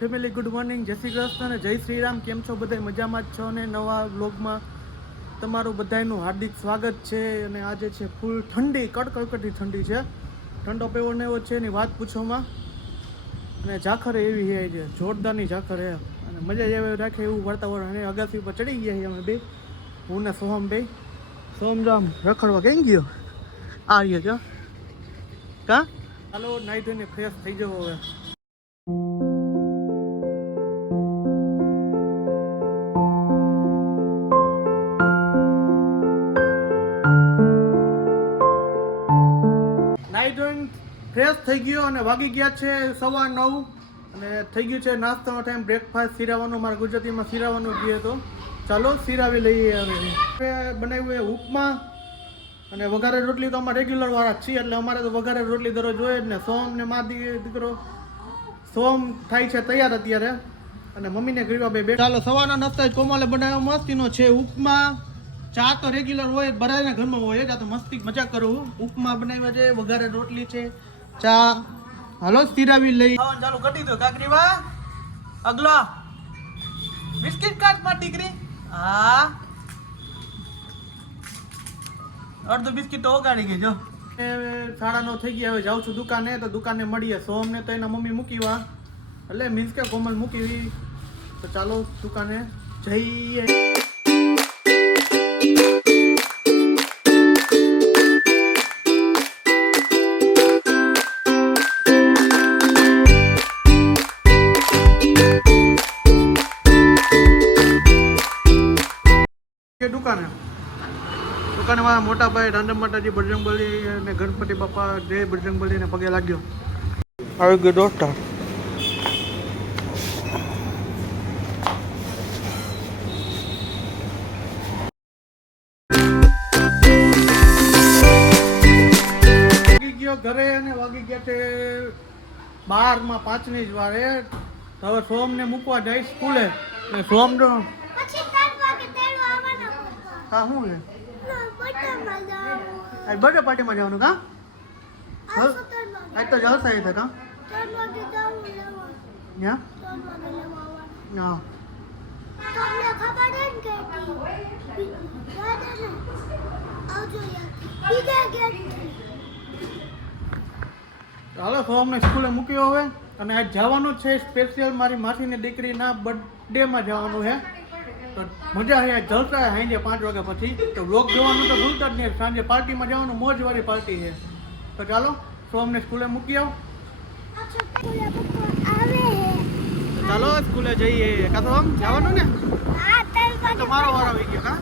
Family, good morning, જય શ્રી કૃષ્ણ અને જય શ્રી રામ. કેમ છો બધા? મજામાં જ છો ને? નવા વ્લોગમાં તમારું બધાનું હાર્દિક સ્વાગત છે. અને આજે છે ફૂલ ઠંડી, કડકડતી ઠંડી છે. ઠંડો પેવો ને એવો છે એની વાત પૂછોમાં. અને ઝાખર એવી છે, જે જોરદારની ઝાખર છે અને મજા જેવી રાખે એવું વાતાવરણ. અને અગાસી ઉપર ચડી ગયા છીએ અમે બે, હું ને સોહમ બે. સોહમ જો આમ રખડવા કેમ ગયો? આ રહ્યો છો કા? ચાલો નાઈ ધોઈને ફ્રેશ થઈ જવો હવે. નાઈ ધોઈને ફ્રેશ થઈ ગયો અને વાગી ગયા છે 9:15 અને થઈ ગયું છે નાસ્તાનો ટાઈમ. બ્રેકફાસ્ટ સિરાવાનું, મારા ગુજરાતીમાં સિરાવાનું કહે તો ચાલો સિરાવી લઈએ. હવે બનાવ્યું એ ઉપમા અને વઘારે રોટલી. તો અમારે રેગ્યુલર વાળા જ છીએ એટલે અમારે તો વઘારે રોટલી દરરોજ જોઈએ જ ને. સોમ ને મારી દીકરો સોમ થાય છે તૈયાર અત્યારે અને મમ્મીને ગરીબા બે. ચાલો સવારના નાસ્તા કોમલે બનાવ્યો મસ્તીનો છે ઉપમા. ચા તો રેગ્યુલર હોય, બધાના ઘરમાં હોય જ. આ તો મસ્તી મજાક કરું. ઉપમા બનાવ્યા છે, વઘારે રોટલી છે, ચા. હાલો સિરાવી લઈ ચાલુ કરી દો. કાકરીવા અગલો બિસ્કિટ કાટ માં દીકરી. હા અડધો બિસ્કિટ તો ઓગાડી ગઈ જો. 9:30 થઈ ગયા. હવે જાઉં છું દુકાને. તો દુકાને મળીએ. સોમને તો એના મમ્મી મૂકીવા, એટલે મીન્સ કે કોમલ મૂકી. તો ચાલો દુકાને જઈએ. દુકાને મારા મોટા ભાઈ રાંધણ માતાજી બજરંગબલી અને ગણપતિ બાપા જય બજરંગબલી ને પગે લાગ્યો. આવી ગયો દોસ્તા. વાગી ગયો ઘરે અને વાગી ગયા છે 12:05 જ વારે. હવે સોમ ને મૂકવા જાય સ્કૂલે. સોમ નો હા શું છે? બર્થડે પાર્ટીમાં જવાનું કા? આજ તો જલસા છે કા? હા હાલો સોમને સ્કૂલે મૂક્યો હવે. અને આજ જવાનું છે સ્પેશિયલ મારી માસીની દીકરીના બર્થડેમાં જવાનું છે. તો મજા છે, જલસા સાંજે 5 વાગ્યા પછી. તો વ્લોગ જોવાનું તો ભૂલતા જ નહીં. સાંજે પાર્ટીમાં જવાનું, મોજવાળી પાર્ટી છે. તો ચાલો સોમને સ્કૂલે મૂકી આવો. ચાલો સ્કૂલે જઈએ. કા તો આમ જવાનું ને? તો મારો વાર આવી ગયો કા?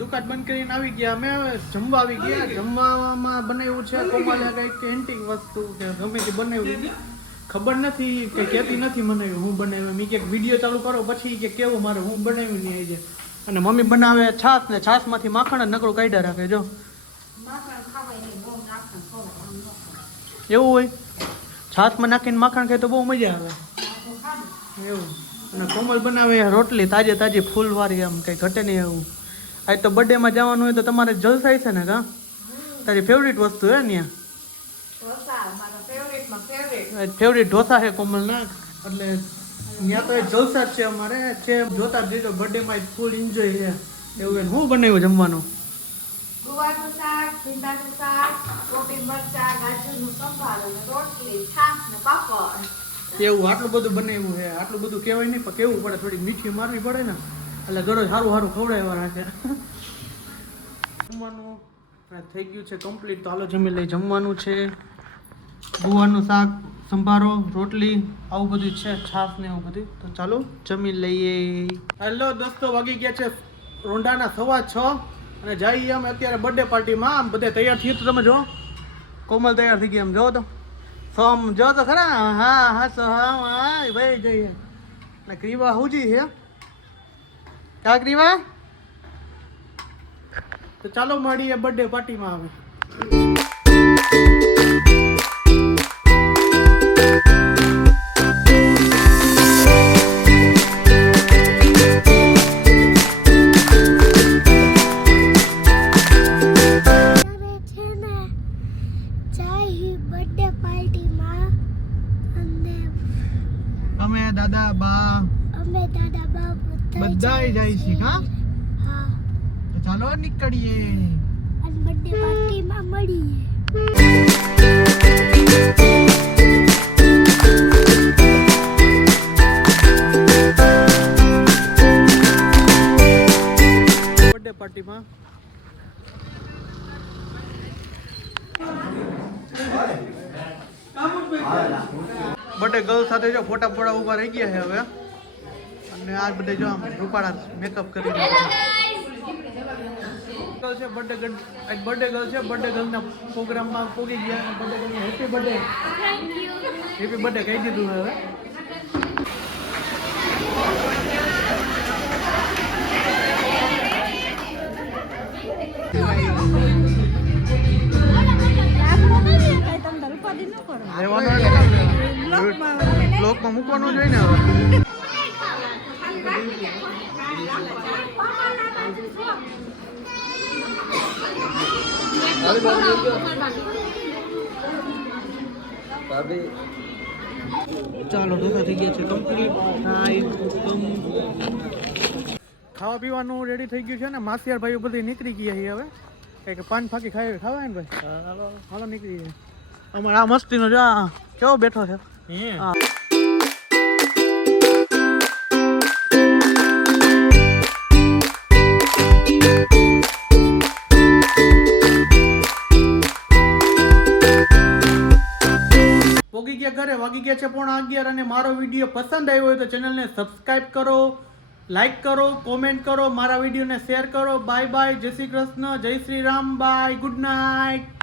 દુકાન બંધ કરીને આવી ગયા અમે. જમવા આવી ગયા. જમવામાં બનાવ્યું છે કોમલે કઈક કેન્ટીન વસ્તુ કે ગમે તે બનાવ્યું. ખબર નથી કે કહેતી નથી મને હું બનાવ્યું. મેં ક્યાંક વિડીયો ચાલુ કરો પછી કે કેવું મારે હું બનાવ્યું નહીં આવી જાય. અને મમ્મી બનાવે છાશ ને છાશમાંથી માખણ નકરું કાઢ્યા રાખે જો. એવું હોય? છાશમાં નાખીને માખણ ખાય તો બહુ મજા આવે એવું. અને કોમલ બનાવે રોટલી તાજે તાજી ફૂલવાળી, આમ કંઈ ઘટે નહીં એવું. આજ તો બર્થડેમાં જવાનું હોય તો તમારે જલસાઈ છે ને કા? તારી ફેવરિટ વસ્તુ હે ને? ફેવરિટ ઢોસા છે કોમલના. એટલે ત્યાં તો જલસા જ છે અમારે. છે જોતા જ દીધો બર્થડેમાં ફૂલ એન્જોય છે એવું. શું બનાવ્યું જમવાનું? ગુવારનું શાક, ભીંડાનું શાક, કોબી મરચાં, ગાજરનું સંભાર અને રોટલી, છાશ ને પાપડ. એવું આટલું બધું બનાવ્યું છે. આટલું બધું કહેવાય નહીં પણ કેવું પડે, થોડી મીઠી મારવી પડે ને. એટલે દરરોજ સારું સારું ખવડાવવા રાખે. જમવાનું થઈ ગયું છે કમ્પ્લીટ. તો હાલો જમી લઈ. જમવાનું છે ગુવારનું શાક, સંભારો, રોટલી, આવું બધું છે, છાશ ને એવું બધું. તો ચાલો જમી લઈએ. હેલો દોસ્તો, વાગી ગયા છે રોંડાના 6:15 અને જઈએ અમે અત્યારે બર્થડે પાર્ટીમાં. આમ બધે તૈયાર થયું તો તમે જો. કોમલ તૈયાર થઈ ગઈ, આમ જો તો સોમ જો તો ખરા. હા હા સો હા ભાઈ જઈએ. ને ક્રીવા હુજી હે કા ક્રીવા તો ચાલો મળીએ બર્થડે પાર્ટીમાં હવે અમે દાદા બા બધાય જાય છે હા તો ચાલો નીકળીએ બર્થડે પાર્ટીમાં મળીએ બર્થડે પાર્ટીમાં બર્થડે ગર્લ સાથે જો ફોટા ફોટા ઉભા રહી ગયા છે હવે અને આ બધે જો આમ રૂપાળા મેકઅપ કરી રહ્યા છે બર્થડે ગર્લ છે બર્થડે ગર્લના પ્રોગ્રામમાં પોગી ગયા બર્થડે ગર્લને હેપી બર્થડે કહી દીધું હવે બ્લોકમાં મૂકવાનું જોઈએ ને હવે ચાલો ઢોસા થઈ ગયા છે કમ્પ્લીટ ખાવા પીવાનું રેડી થઈ ગયું છે ને માસિયાર ભાઈઓ બધી નીકળી ગયા છે હવે કંઈક પાન ફાકી ખાવા ને ભાઈ હાલો નીકળી ગયા અમારે આ મસ્તીનો જો કેવો બેઠો છે હા પોગી ગયા ઘરે વાગી ગયા છે 11:30 અને મારો વિડીયો પસંદ આવ્યો હોય તો ચેનલને સબસ્ક્રાઇબ કરો લાઈક કરો કોમેન્ટ કરો મારા વિડીયોને શેર કરો બાય બાય જય શ્રી કૃષ્ણ જય Shri Ram bye good night